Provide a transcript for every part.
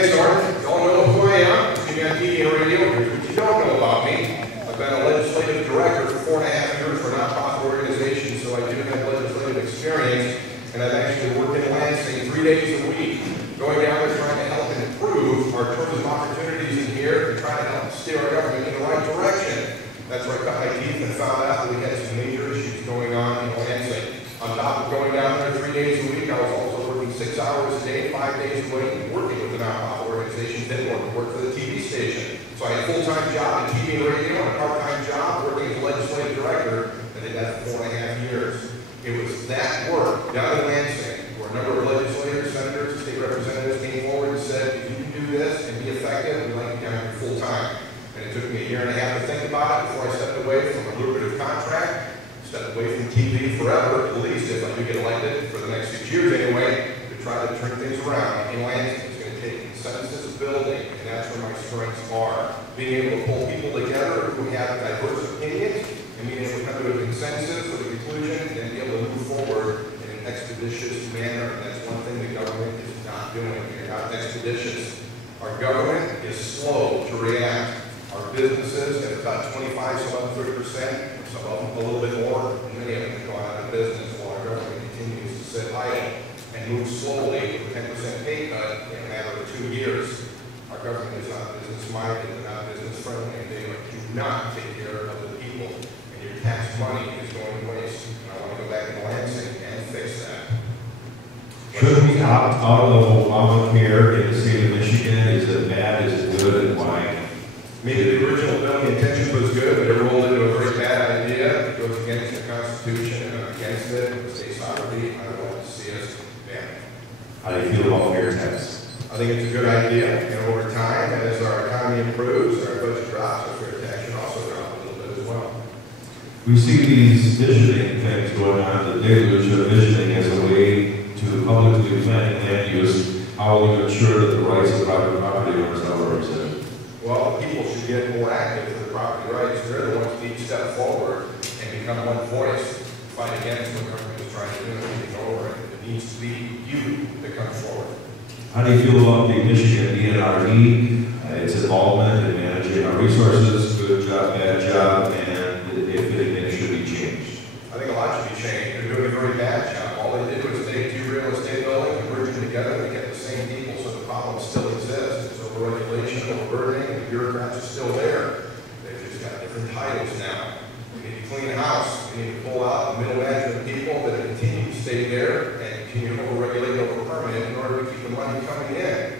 Thanks, Norton. You all know who I am. You got TV and radio. Here's what you don't know about me. I've been a legislative director for 4.5 years for a nonprofit organization, so I do have legislative experience, and I've actually worked in Lansing 3 days a week, going down there trying to help improve our tourism opportunities in here and trying to help steer our government in the right direction. That's where I cut my teeth and found out that we had some major issues going on in Lansing. On top of going down there 3 days a week, I was also working 6 hours a day, 5 days a week, working with the nonprofit organization, then work for the TV station. So I had a full-time job in TV and radio and a part-time job working as a legislative director. I did that for 4.5 years. It was that work down in Lansing where a number of legislators, senators, state representatives came forward and said, if you can do this and be effective, we'd like you down here full-time. And it took me 1.5 years to think about it before I stepped away from a lucrative contract, stepped away from TV forever, at least if I do get elected for the next 6 years anyway, to try to turn things around in Lansing. It's going to take consensus building, and that's where my strengths are. Being able to pull people together who have diverse opinions and being able to come to a consensus or a conclusion and be able to move forward in an expeditious manner. And that's one thing the government is not doing. They're not expeditious. Our government is slow to react. Our businesses have about 25, some of them 30%, some of them a little bit more, and many of them have gone out of business while our government continues to sit idle and move slowly with a 10% pay cut in a matter of 2 years. Our government is not business-minded, they're not business-friendly, and they do not take care of the people. And your tax money is going to waste. And I want to go back to Lansing and fix that. Should we opt out of Obamacare in the state of Michigan? Is it bad? Is it good? And why? Maybe the original bill, the intention was good, but it rolled into a very bad idea. It goes against the Constitution, and I'm against it. The state sovereignty, I don't want to see us banned. How do you feel about fair tax? I think it's a good idea. And over time, as our economy improves, our budget drops, our fair tax should also drop a little bit as well. We see these visioning things going on, the deluge of visioning as a way to publicly plan land use. How will you ensure that the rights of private property owners are represented? Well, people should get more active for the property rights. They're the ones who need to step forward and become one voice, fight against what the government is trying to do and take over. It needs to be you that comes forward. How do you feel about the Michigan DNRE, its involvement in managing our resources, good job, bad job, and if anything should be changed? I think a lot should be changed. They're doing a very bad job. All they did was take 2 real estate buildings and merge them together and get the same people, so the problem still exists. It's over-regulation, overburdening, and the bureaucrats are still there. They've just got different titles now. We need to clean the house. We need to pull out the middle management people that continue to stay there and continue to over-regulate, over-permit in order to keep the money coming in.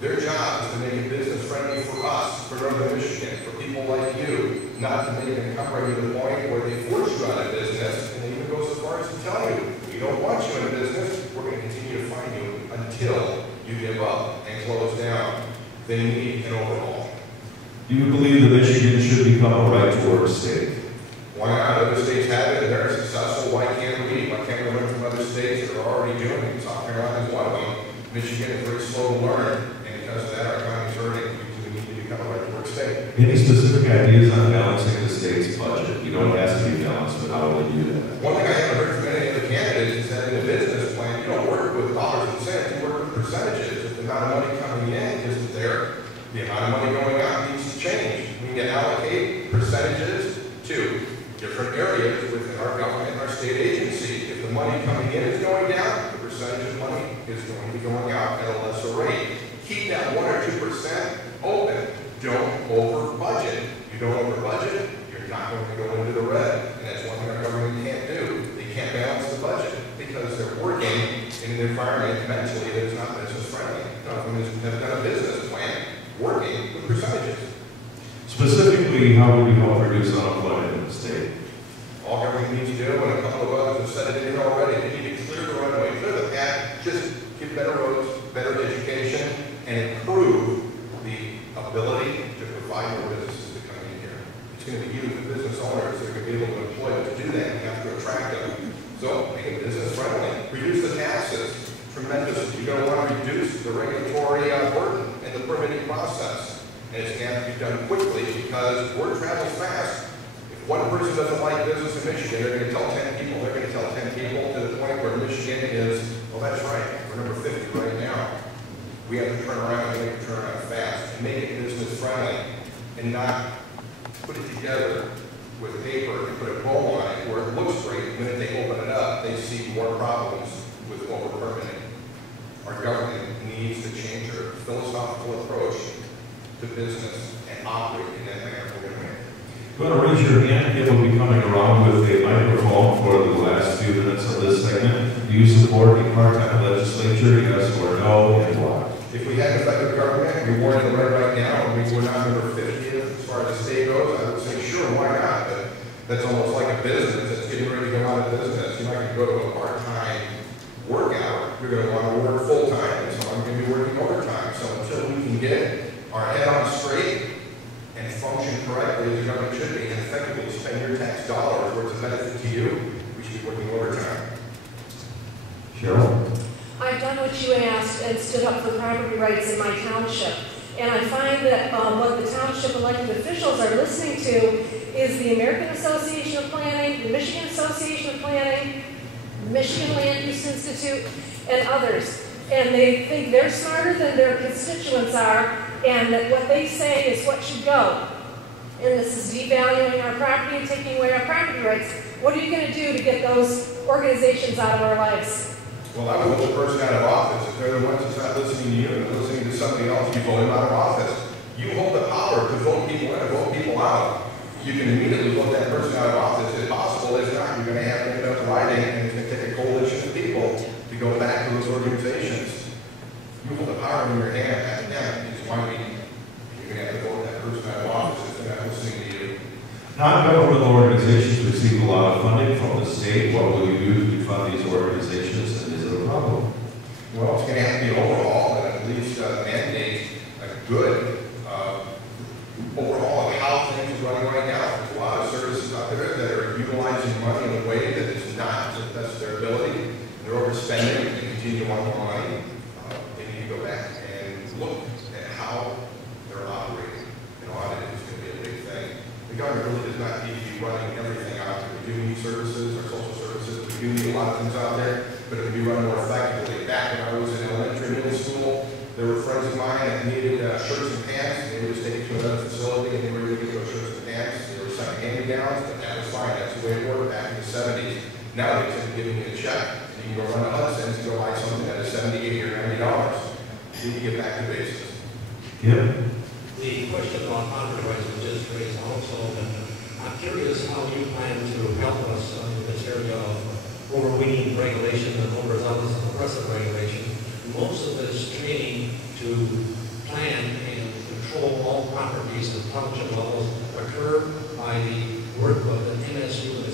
Their job is to make it business-friendly for us, for Northern Michigan, for people like you, not to make them come right to the point where they force you out of business, and they even go so far as to tell you, we don't want you in business, we're going to continue to find you until you give up and close down. They need an overhaul. Do you believe that Michigan should become a right-to-work state? Why not? Other states have it and they're successful. Why can't we? Why can't we learn from other states that are already doing it? South Carolina is one of them. Michigan is very slow to learn, and because of that, our economy is hurting. We need to become a right-to-work state. Any specific ideas on balancing the state's budget? You don't have to be balanced, but how will you do that? One thing I haven't heard from any of the candidates is that in the business plan, you don't work with dollars and cents, you work with percentages. If the amount of money coming in isn't there, the amount of money going out needs to change. We need to allocate percentages to different areas within our government and our state agency. If the money coming in is going down, the percentage of money is going to be going out at a lesser rate. Keep that 1 or 2% open. Don't over budget. You don't over budget, you're not going to go into the red. And that's one thing our government can't do. They can't balance the budget because they're working in an environment mentally that is not business friendly. Governments have done a business plan working with percentages. Specifically, how would you help reduce unemployment in the state? All government needs to do, and a couple of others have said it in here already, they need to clear the runway, clear the path, just get better roads, better education, and improve the ability to provide more businesses to come in here. It's going to be you, the business owners, that are going to be able to employ them to do that. You have to attract them. So make it business friendly. Reduce the taxes tremendously. You're going to want to reduce the regulatory burden and the permitting process. And it's going to have to be done quickly because word travels fast. If one person doesn't like business in Michigan, they're going to tell 10 people. They're going to tell 10 people to the point where Michigan is, well, that's right, we're number 50 right now. We have to turn around and make it turn around fast and make it business friendly and not put it together with paper and put a bow on it where it looks great. The minute they open it up, they see more problems with what we're permitting. Our government needs to change their philosophical approach to business and operate in that manner. You're going to raise your hand. It will be coming around with a microphone for the last few minutes of this segment. Do you support the part-time legislature, yes or no, and why? If we had effective government, we weren't in the red right now, and we were not number 50 as far as the state goes, I would say, sure, why not? But that's almost like a business that's getting ready to go out of business. You're not going to go to a part-time workout. You're going to want to work full-time, and so I'm going to be working overtime. So until we can get our head on straight and function correctly as the government should be, and effectively spend your tax dollars where it's a benefit to you, we should be working overtime. Cheryl? I've done what you asked and stood up for property rights in my township. And I find that what the township elected officials are listening to is the American Association of Planning, the Michigan Association of Planning, the Michigan Land Use Institute, and others. And they think they're smarter than their constituents are, and that what they say is what should go. And this is devaluing our property and taking away our property rights. What are you going to do to get those organizations out of our lives? Well, I would vote the person out of office. If they're the ones that's not listening to you and listening to somebody else, you vote them out of office. You hold the power to vote people in and vote people out. You can immediately vote that person out of office. If possible, if not, you're going to have to end up writing, and it's going to take a coalition of people to go back to those organizations. You hold the power in your hand. That is why you're going to have to vote that person out of office if they're not listening to you. Non-governmental organizations receive a lot of funding from the state. What will you do to fund these organizations, and is it a problem? Well, it's going to have to be overhauled and at least mandate a good overhaul of how things are running right now. There's a lot of services out there that are utilizing money in a way that is not to the best of their ability. They're overspending and continue to want more money. They need to go back and look at how they're operating. And audit is going to be a big thing. The government really does not need to be running everything out there. We do need services, our social services, we do need a lot of things out there, but it can be run more effectively. Back when I was in elementary, middle school, there were friends of mine that needed shirts and pants, and they would just take it to another facility and they were able to get those shirts and pants. They were selling hand-me-downs, but that was fine. That's the way it worked back in the 70s. Now they're just giving you a check, and you can go run to Hudson's and go buy something that is $70, $80, or $90. You need to get back to basics. Yeah. The question about property rights was just raised also, and I'm curious how you plan to help us in this area of overweening regulation and overzealous and oppressive regulation. Most of this training to plan and control all properties at township levels occur by the work of the MSU